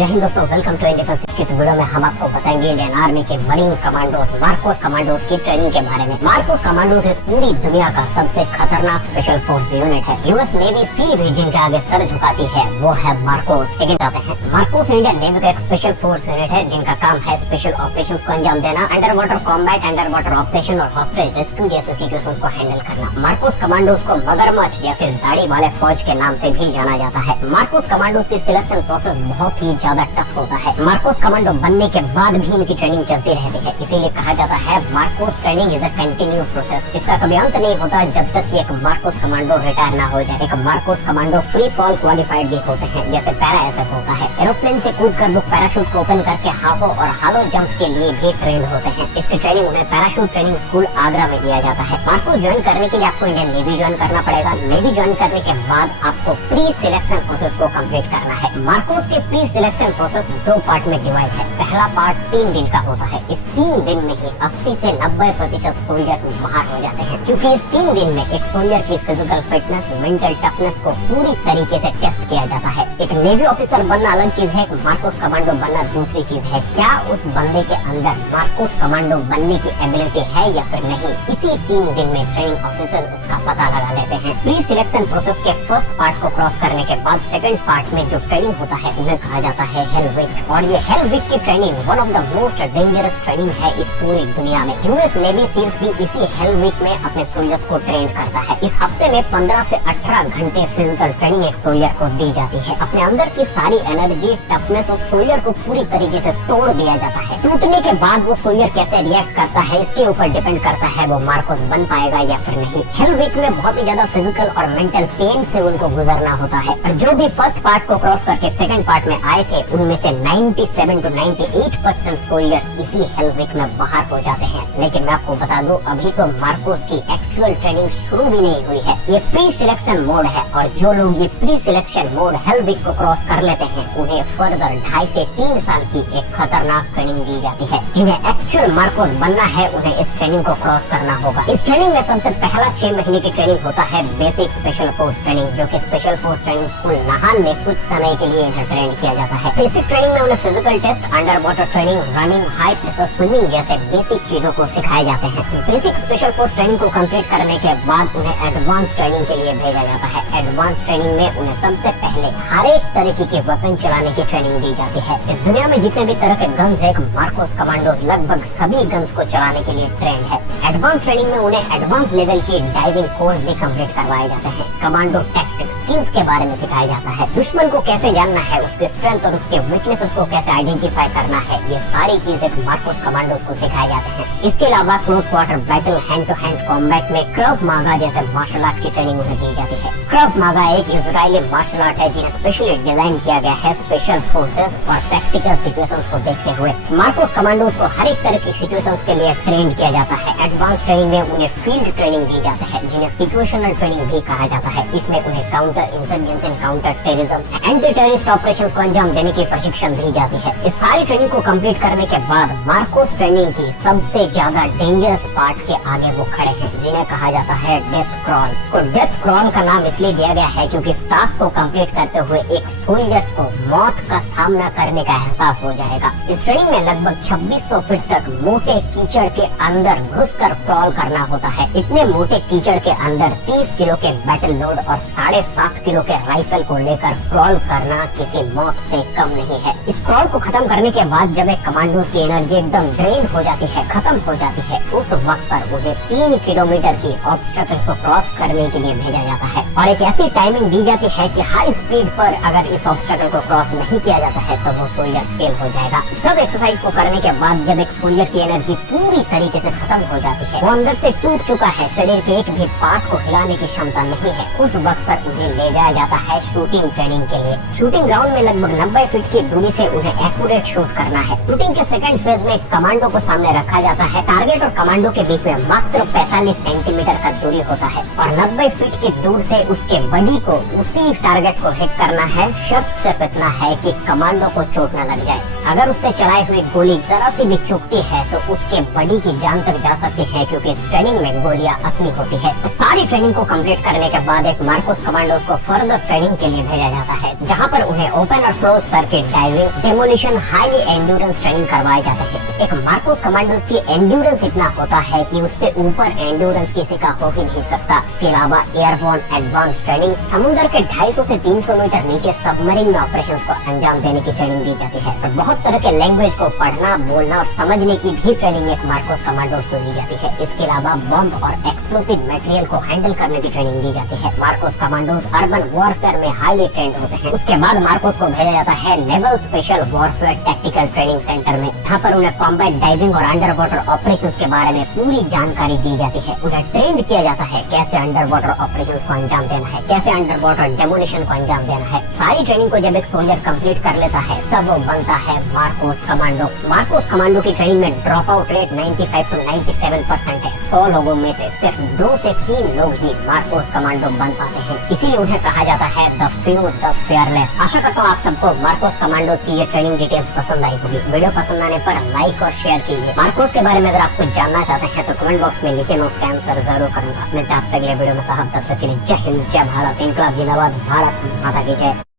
जय हिंद दोस्तों, welcome to Indian defence. इस वीडियो में हम आपको बताएंगे इंडियन आर्मी के मरीन कमांडोज मार्कोस कमांडोज की ट्रेनिंग के बारे में। मार्कोस कमांडोज इस पूरी दुनिया का सबसे खतरनाक स्पेशल फोर्स यूनिट है। यूएस नेवी सी भी जिनके आगे सर झुकाती है वो है मार्कोस। लेकिन जाते हैं, मार्कोस इंडियन नेवी का एक स्पेशल फोर्स यूनिट है जिनका काम है स्पेशल ऑपरेशन को अंजाम देना, under water combat, under water operation और हॉस्टेज रेस्क्यू जैसे सिचुएशंस को हैंडल करना। मार्कोस कमांडोज को मगरमच्छ या फिर दाढ़ी वाले फौज के नाम से भी जाना जाता है। मार्कोस कमांडोज की सिलेक्शन प्रोसेस बहुत ही ज्यादा टफ होता है। मार्कोस कमांडो बनने के बाद भी इनकी ट्रेनिंग चलती रहती है, इसीलिए कहा जाता है Marcos training is a continue process. इसका कभी अंत नहीं होता जब तक कि एक मार्कोस कमांडो रिटायर ना हो जाए। एक Marcos commando free fall qualified भी होते हैं, जैसे पैरा एसएफ होता है। एरोप्लेन से कूदकर वो पैराशूट को ओपन करके हाफो और हालो जंप्स के लिए भी ट्रेंड होते हैं। इसकी ट्रेनिंग उन्हें पैराशूट ट्रेनिंग स्कूल आगरा में दिया जाता है। मार्कोस ज्वाइन करने के लिए आपको इंडियन नेवी ज्वाइन करना पड़ेगा। नेवी ज्वाइन करने के बाद आपको प्री सिलेक्शन प्रोसेस को कम्प्लीट करना है। मार्कोस के प्री सिलेक्शन प्रोसेस दो पार्ट में डिवाइड है। पहला पार्ट 3 दिन का होता है। इस 3 दिन में ही 80 से 90% सोल्जर्स बाहर हो जाते हैं, क्योंकि इस 3 दिन में एक सोल्जर की फिजिकल फिटनेस, मेंटल टफनेस को पूरी तरीके से टेस्ट किया जाता है। एक नेवी ऑफिसर बनना अलग चीज है, मार्कोस कमांडो बनना दूसरी चीज है। क्या उस बंदे के अंदर मार्कोस कमांडो बनने की एबिलिटी है या फिर नहीं, इसी 3 दिन में ट्रेनिंग ऑफिसर इसका पता लगा लेते हैं। प्री सिलेक्शन प्रोसेस के फर्स्ट पार्ट को क्रॉस करने के बाद सेकंड पार्ट में जो ट्रेनिंग होता है उन्हें कहा जाता है हेल वीक। और ये हेल वीक की training one of the most dangerous training है इस पूरी दुनिया में। यूएस नेवी सील्स भी इसी हेल वीक में अपने सोल्जर्स को ट्रेन करता है। इस हफ्ते में 15 से 18 घंटे फिजिकल ट्रेनिंग एक सोल्जर को दी जाती है। अपने अंदर की सारी एनर्जी, टफनेस और सोल्जर को पूरी तरीके से तोड़ दिया जाता है। टूटने के बाद वो सोल्जर कैसे रिएक्ट करता है इसके ऊपर डिपेंड करता है वो मार्कोस बन पाएगा या फिर नहीं। हेल वीक में बहुत ही ज्यादा फिजिकल और मेंटल पेन से उनको गुजरना होता है। और जो भी फर्स्ट पार्ट को क्रॉस करके सेकंड पार्ट में आए थे उनमें से 97 to 98% सोल्जर्स इसी हेल वीक में बाहर हो जाते हैं। लेकिन मैं आपको बता दूं, अभी तो मार्कोस की एक्चुअल ट्रेनिंग शुरू भी नहीं हुई है। ये प्री सिलेक्शन मोड है और जो लोग ये pre selection mode hell week को क्रॉस कर लेते हैं उन्हें फर्दर 2.5 से 3 साल की एक खतरनाक ट्रेनिंग दी जाती है। जिन्हें एक्चुअल मार्कोस बनना है उन्हें इस ट्रेनिंग को क्रॉस करना होगा। इस ट्रेनिंग में सबसे पहला 6 महीने की ट्रेनिंग होता है बेसिक स्पेशल फोर्स ट्रेनिंग, जो कि special force training school Nahan में कुछ समय के लिए इन्हें ट्रेन किया जाता है। बेसिक ट्रेनिंग में उन्हें physical test, under water training, running, high pressure swimming जैसे बेसिक चीजों को सिखाए जाते हैं। बेसिक स्पेशल फोर्स ट्रेनिंग को कंप्लीट करने के बाद उन्हें एडवांस ट्रेनिंग के लिए भेजा जाता है। एडवांस ट्रेनिंग में उन्हें सबसे पहले हर एक तरीके के वेपन चलाने की ट्रेनिंग दी जाती है। इस दुनिया में जितने भी तरह के गन्स है, मार्कोस कमांडोज लगभग सभी गन्स को चलाने के लिए ट्रेंड है। एडवांस ट्रेनिंग में उन्हें एडवांस लेवल की डाइविंग कोर्स भी कंप्लीट करवाए जाते हैं। कमांडो टैक्टिक्स, स्किल्स के बारे में सिखाया जाता है। दुश्मन को कैसे जानना है, उसके स्ट्रेंथ और उसके वीकनेसेस को कैसे आइडेंटिफाई करना है, ये सारी चीजें मार्कोस कमांडोज को सिखाए जाते हैं। इसके अलावा close quarter battle, hand to hand combat में क्रव मागा जैसे मार्शल आर्ट की ट्रेनिंग उन्हें दी जाती है। क्रव मागा एक इजरायली मार्शल आर्ट है जिन्हें स्पेशली डिजाइन किया गया है स्पेशल फोर्सेस और प्रैक्टिकल सिचुएशंस को देखते हुए। मार्कोस कमांडोज को हर एक तरह की सिचुएशंस के लिए ट्रेन किया जाता है। एडवांस ट्रेनिंग में उन्हें फील्ड ट्रेनिंग दी जाती है जिन्हें सिचुएशनल ट्रेनिंग भी कहा जाता है। इसमें उन्हें counter insurgency, counter terrorism, anti terrorist operations को अंजाम देने की प्रशिक्षण दी जाती है। इस सारी ट्रेनिंग को कंप्लीट करने के बाद मार्कोस ट्रेनिंग की सबसे ज्यादा डेंजरस पार्ट के आगे वो खड़े हैं जिन्हें कहा जाता है डेथ क्रॉल। इसको डेथ क्रॉल का नाम इसलिए दिया गया है क्योंकि इस टास्क को कंप्लीट करते हुए एक सोल्जर्स को मौत का सामना करने का एहसास हो जाएगा। इस ट्रेनिंग में लगभग 2600 फीट तक मोटे कीचड़ के अंदर घुसकर क्रॉल करना होता है। इतने मोटे कीचड़ के अंदर 30 किलो के बैटल लोड और 7.5 किलो के राइफल को लेकर क्रॉल करना किसी मौत से कम नहीं है। इस क्रॉल को खत्म करने के बाद जब एक कमांडोज की एनर्जी एकदम ड्रेन हो जाती है, खत्म हो जाती है, उस वक्त पर उन्हें 3 किलोमीटर की ऑब्स्टेकल को क्रॉस करने के लिए भेजा जाता है। और एक ऐसी टाइमिंग दी जाती है कि हाई स्पीड पर अगर इस ऑब्स्टेकल को क्रॉस नहीं किया जाता है तो वो सोल्जर फेल हो जाएगा। सब एक्सरसाइज को करने के बाद जब एक सोल्जर की एनर्जी पूरी तरीके से खत्म हो जाती है, वो अंदर से टूट चुका है, शरीर के एक भी पार्ट को हिलाने की क्षमता नहीं है, उस वक्त पर उन्हें ले जाया जाता है शूटिंग ट्रेनिंग के लिए। शूटिंग ग्राउंड में लगभग 90 फीट की दूरी से उन्हें एक्यूरेट शूट करना है। शूटिंग के सेकंड फेज में कमांडो को सामने रखा जाता है। टारगेट और कमांडो के बीच में मात्र 45 सेंटीमीटर का दूरी होता है और 90 फीट की दूर से उसके बॉडी को उसी टारगेट को हिट करना है। शर्त सिर्फ इतना है कि कमांडो को चोट न लग जाए। अगर उससे चलाई हुई गोली जरा सी भी चूकती है तो उसके बॉडी की जान तक जा सकती है, क्योंकि इस ट्रेनिंग में गोलियां असली होती है। सारी ट्रेनिंग को कंप्लीट करने के बाद एक मार्कोस कमांडो कमांडोज को फर्दर ट्रेनिंग के लिए भेजा जाता है, जहाँ पर उन्हें ओपन और close circuit diving, demolition, highly endurance training करवाए जाते हैं। एक मार्कोस कमांडोज की एंड्योरेंस इतना होता है कि उससे ऊपर एंड्योरेंस किसी का हो ही नहीं सकता। इसके अलावा एयरबोर्न एडवांस ट्रेनिंग, समुद्र के 250 से 300 मीटर नीचे सबमरीन में ऑपरेशंस को अंजाम देने की ट्रेनिंग दी जाती है। और बहुत तरह के लैंग्वेज को पढ़ना, बोलना और समझने की भी ट्रेनिंग एक मार्कोस कमांडोज को दी जाती है। इसके अलावा बम और एक्सप्लोसिव मटेरियल को हैंडल करने की ट्रेनिंग दी जाती है। मार्कोस कमांडोज अर्बन वॉरफेयर में हाईली ट्रेंड होते हैं। उसके बाद मार्कोस को भेजा जाता है naval special warfare tactical training centre में, जहाँ पर उन्हें कॉम्बैट डाइविंग और अंडर वाटर ऑपरेशंस के बारे में पूरी जानकारी दी जाती है। उन्हें ट्रेंड किया जाता है कैसे अंडर वाटर ऑपरेशंस को अंजाम देना है, कैसे अंडर वाटर डेमोलिशन को अंजाम देना है। सारी ट्रेनिंग को जब एक सोल्जर कंप्लीट कर लेता है तब वो बनता है मार्कोस कमांडो। मार्कोस कमांडो की ट्रेनिंग में ड्रॉप आउट रेट 95 से 97% है। 100 लोगों में से सिर्फ 2 से 3 लोग ही मार्कोस कमांडो बन पाते हैं। इसीलिए उन्हें कहा जाता है द फ्यू द फियरलेस। आशा करता हूँ आप सबको मार्कोस कमांडोज की ये ट्रेनिंग डिटेल्स पसंद आई होगी। वीडियो पसंद आने पर लाइक और शेयर कीजिए। मार्कोस के बारे में अगर आप कुछ जानना चाहते हैं तो कमेंट बॉक्स में लिखे, मैं उसका आंसर जरूर करूंगा। मिलते हैं आपसे अगले वीडियो में साहब, तब तक के लिए जय हिंद, जय भारत, इंकलाब जिंदाबाद, भारत माता की जय।